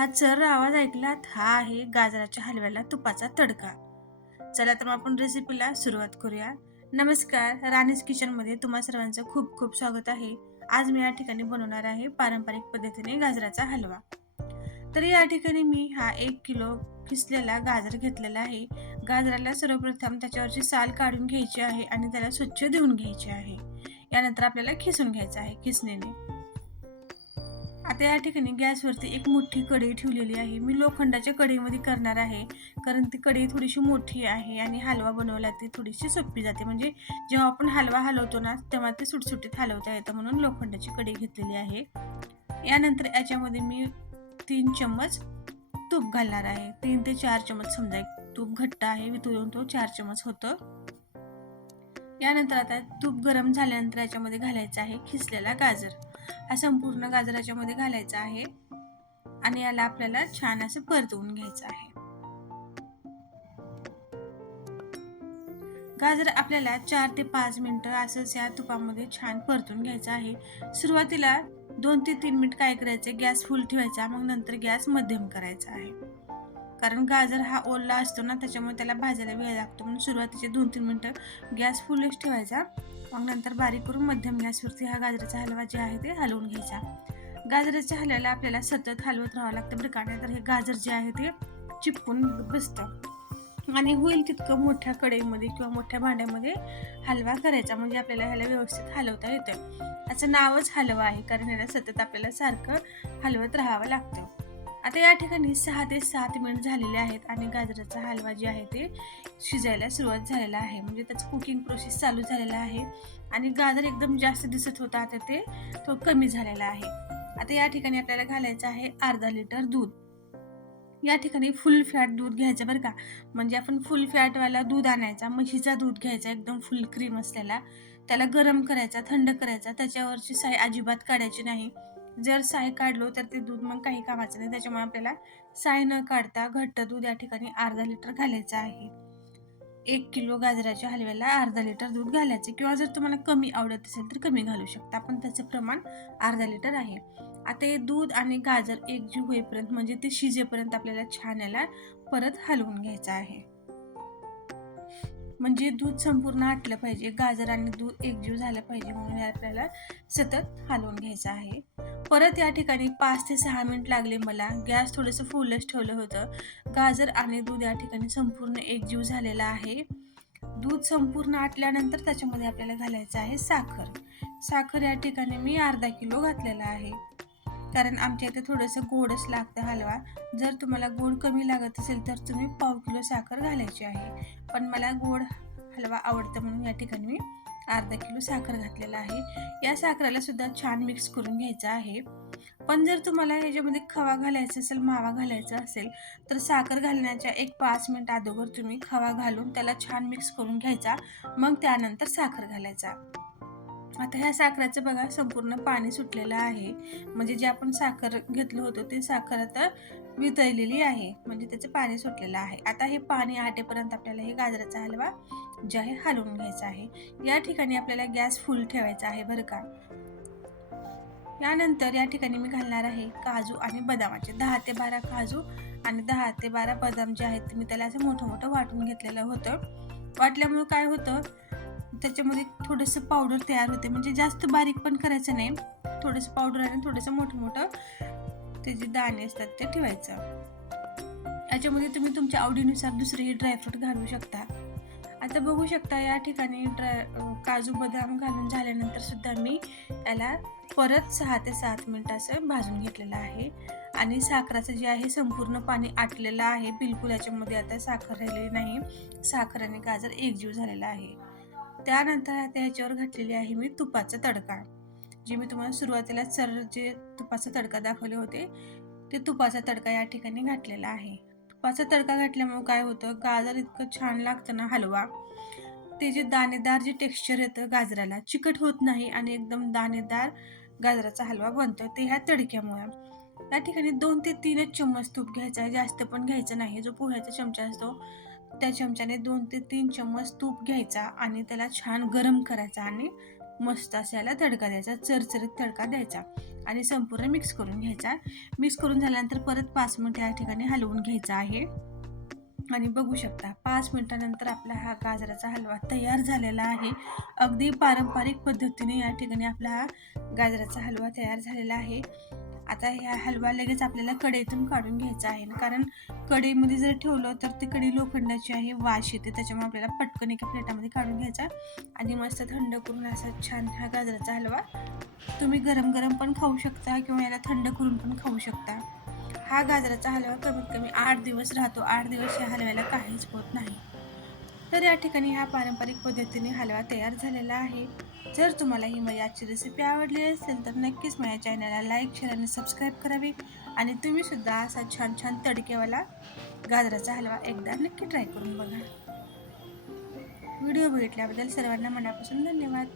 हा चर्र आवाज ऐकलात, हा आहे गाजराच्या हलव्याला तुपाचा तडका. चला तर मग आपण रेसिपीला सुरुवात करूया. नमस्कार, राणीज किचनमध्ये तुम्हा सर्वांचं खूप खूप स्वागत आहे. आज मी या ठिकाणी बनवणार आहे पारंपरिक पद्धतीने गाजराचा हलवा. तर या ठिकाणी मी हा 1 किलो किसलेला गाजर घेतलेला आहे. गाजराला सर्वप्रथम त्याच्यावरची साल काढून घ्यायची आहे आणि त्याला स्वच्छ धुवून घ्यायचे आहे. यानंतर आपल्याला खिसून घ्यायचं आहे खिसणीने. आता या ठिकाणी गॅसवरती एक मोठी कढई ठेवलेली आहे. मी लोखंडाच्या कढईमध्ये करणार आहे, कारण ती कढई थोडीशी मोठी आहे आणि हलवा बनवायला ती थोडीशी सोपी जाते. म्हणजे जेव्हा आपण हलवा हलवतो ना, तेव्हा ते सुटसुटीत हलवता येतं, म्हणून लोखंडाची कढई घेतलेली आहे. यानंतर याच्यामध्ये मी 3 चम्मच तूप घालणार आहे. 3 ते 4 चम्मच समजा, तूप घट्ट आहे वितळून तो 4 चम्मच होतं. यानंतर आता तूप गरम झाल्यानंतर याच्यामध्ये घालायचं आहे खिसलेला गाजर. हा संपूर्ण गाजर याच्यामध्ये घालायचा आहे आणि याला आपल्याला छान असं परतवून घ्यायचं आहे. गाजर आपल्याला 4 ते 5 मिनिटं असंच या तुपामध्ये छान परतून घ्यायचं आहे. सुरुवातीला 2 ते 3 मिनिट काय करायचं, गॅस फुल ठेवायचा, मग नंतर गॅस मध्यम करायचा आहे. कारण गाजर हा ओला असतो ना, त्याच्यामुळे त्याला भाजायला वेळ लागतो, म्हणून सुरुवातीचे 2-3 मिनिटं गॅस फुलच ठेवायचा. मग नंतर बारीक करून मध्यम गॅसवरती हा गाजराचा हलवा जे आहे ते हलवून घ्यायचा. गाजराच्या हलव्याला आपल्याला सतत हलवत राहावं लागतं बरं का, नाहीतर हे गाजर जे आहे ते चिपकून बसतं. आणि होईल तितकं मोठ्या कढईमध्ये किंवा मोठ्या भांड्यामध्ये हलवा करायचा, म्हणजे आपल्याला ह्याला व्यवस्थित हलवता येतं. याचं नावच हलवा आहे, कारण याला सतत आपल्याला सारखं हलवत राहावं लागतं. आता या ठिकाणी 6 ते 7 मिनिट झालेले आहेत आणि गाजराचा हलवा जे आहे ते शिजायला सुरुवात झालेला आहे, म्हणजे त्याचं कुकिंग प्रोसेस चालू झालेला आहे. आणि गाजर एकदम जास्त दिसत होता, आता ते तो कमी झालेला आहे. आता या ठिकाणी आपल्याला घालायचं आहे अर्धा लिटर दूध. या ठिकाणी फुल फॅट दूध घ्यायचं बरं का, म्हणजे आपण फुल फॅटवाला दूध आणायचा, म्हशीचा दूध घ्यायचा एकदम फुल क्रीम असलेला. त्याला गरम करायचा, थंड करायचा, त्याच्यावरची साय अजिबात काढायची नाही. जर साय काढलो तर ते दूध मग काही कामाचं नाही, त्याच्यामुळे आपल्याला साय न काढता घट्ट दूध या ठिकाणी अर्धा लिटर घालायचं आहे. 1 किलो गाजराच्या हलव्याला अर्धा लिटर दूध घालायचं, किंवा जर तुम्हाला कमी आवडत असेल तर कमी घालू शकता, पण त्याचं प्रमाण अर्धा लिटर आहे. आता हे दूध आणि गाजर एकजीव होईपर्यंत, म्हणजे ते शिजेपर्यंत आपल्याला छान याला परत हलवून घ्यायचं आहे. म्हणजे दूध संपूर्ण आटलं पाहिजे, गाजर आणि दूध एकजीव झालं पाहिजे, म्हणून आपल्याला सतत हलवून घ्यायचं आहे. परत या ठिकाणी 5 ते 6 मिनिट लागले मला. गॅस थोडंसं फुलच ठेवलं होतं. गाजर आणि दूध या ठिकाणी संपूर्ण एकजीव झालेला आहे. दूध संपूर्ण आटल्यानंतर त्याच्यामध्ये आपल्याला घालायचं आहे साखर. साखर या ठिकाणी मी अर्धा किलो घातलेला आहे, कारण आमच्या इथे थोडंसं गोडच लागतं हलवा. जर तुम्हाला गोड कमी लागत असेल तर तुम्ही पाव किलो साखर घालायची आहे, पण मला गोड हलवा आवडतं म्हणून या ठिकाणी मी अर्धा किलो साखर घातलेला आहे. या साखरेला सुद्धा छान मिक्स करून घ्यायचं आहे. पण जर तुम्हाला याच्यामध्ये खवा घालायचा असेल, मावा घालायचा असेल, तर साखर घालण्याच्या 1-5 मिनिट अगोदर तुम्ही खवा घालून त्याला छान मिक्स करून घ्यायचा, मग त्यानंतर साखर घालायचा. आता ह्या साखरेचं बघा संपूर्ण पाणी सुटलेलं आहे, म्हणजे जे आपण साखर घेतलं होतं ते साखर आता वितळलेली आहे, म्हणजे त्याचं पाणी सुटलेलं आहे. आता हे पाणी आटेपर्यंत आपल्याला हे गाजराचा हलवा जे आहे हलवून घ्यायचा आहे. या ठिकाणी आपल्याला गॅस फुल ठेवायचा आहे बरं का. यानंतर या ठिकाणी मी घालणार आहे काजू आणि बदामाचे 10 ते 12 काजू आणि 10 ते 12 बदाम जे आहेत, मी त्याला असं मोठं मोठं वाटून घेतलेलं होतं. वाटल्यामुळे काय होतं, त्याच्यामध्ये थोडंसं पावडर तयार होते, म्हणजे जास्त बारीक पण करायचं नाही, थोडंसं पावडर आणि थोडंसं मोठं मोठं ते जे दाणे असतात ते ठेवायचं. याच्यामध्ये तुम्ही तुमच्या आवडीनुसार दुसरेही ड्रायफ्रूट घालू शकता. आता बघू शकता या ठिकाणी काजू बदाम घालून झाल्यानंतर सुद्धा मी याला परत 6 ते 7 मिनिट असं भाजून घेतलेलं आहे. आणि साखराचं जे आहे संपूर्ण पाणी आटलेलं आहे, बिलकुल याच्यामध्ये आता साखर राहिलेली नाही. साखर आणि गाजर एकजीव झालेला आहे. त्यानंतर आता ह्याच्यावर घातलेली आहे मी तुपाचा तडका. जे मी तुम्हाला सुरुवातीला जे तुपाचा तडका दाखवले होते, ते तुपाचा तडका या ठिकाणी घातलेला आहे. तुपाचा तडका घातल्यामुळे काय होतं, गाजर इतकं छान लागतं ना हलवा, ते जे दाणेदार जे टेक्स्चर येतं गाजराला, चिकट होत नाही आणि एकदम दाणेदार गाजराचा हलवा बनतो ते ह्या तडक्यामुळे. या ठिकाणी 2 ते 3 चम्मच तूप घ्यायचा आहे, जास्त पण घ्यायचं नाही. जो पोह्याचा चमचा असतो त्या चमच्याने 2 ते 3 चम्मच तूप घ्यायचा आणि त्याला छान गरम करायचा आणि मस्त असा याला तडका द्यायचा, चरचरीत तडका द्यायचा. आणि संपूर्ण मिक्स करून घ्यायचा. मिक्स करून झाल्यानंतर परत 5 मिनिटं या ठिकाणी हलवून घ्यायचा आहे. आणि बघू शकता 5 मिनिटानंतर आपला हा गाजराचा हलवा तयार झालेला आहे. अगदी पारंपरिक पद्धतीने या ठिकाणी आपला हा गाजराचा हलवा तयार झालेला आहे. आता हा हलवा लगेच आपल्याला कढईतून काढून घ्यायचा आहे, कारण कढईमध्ये जर ठेवलं तर ती कढई लोखंडाची आहे, वास येते. त्याच्यामुळे आपल्याला पटकन एका प्लेटामध्ये काढून घ्यायचा आणि मस्त थंड करून असा छान हा गाजराचा हलवा तुम्ही गरम गरम पण खाऊ शकता किंवा याला थंड करून पण खाऊ शकता. हा गाजराचा हलवा कमीत कमी 8 दिवस राहतो. 8 दिवस या हलव्याला काहीच होत नाही. तर या ठिकाणी हा पारंपरिक पद्धतीने हलवा तयार झालेला आहे. जर तुम्हाला ही माझी आजची रेसिपी आवडली असेल तर नक्कीच माझ्या चॅनलला लाईक, शेअर आणि सबस्क्राईब करावे आणि तुम्ही सुद्धा असा छान छान तडकेवाला गाजराचा हलवा एकदा नक्की ट्राय करून बघा. व्हिडिओ बघितल्याबद्दल सर्वांना मनापासून धन्यवाद.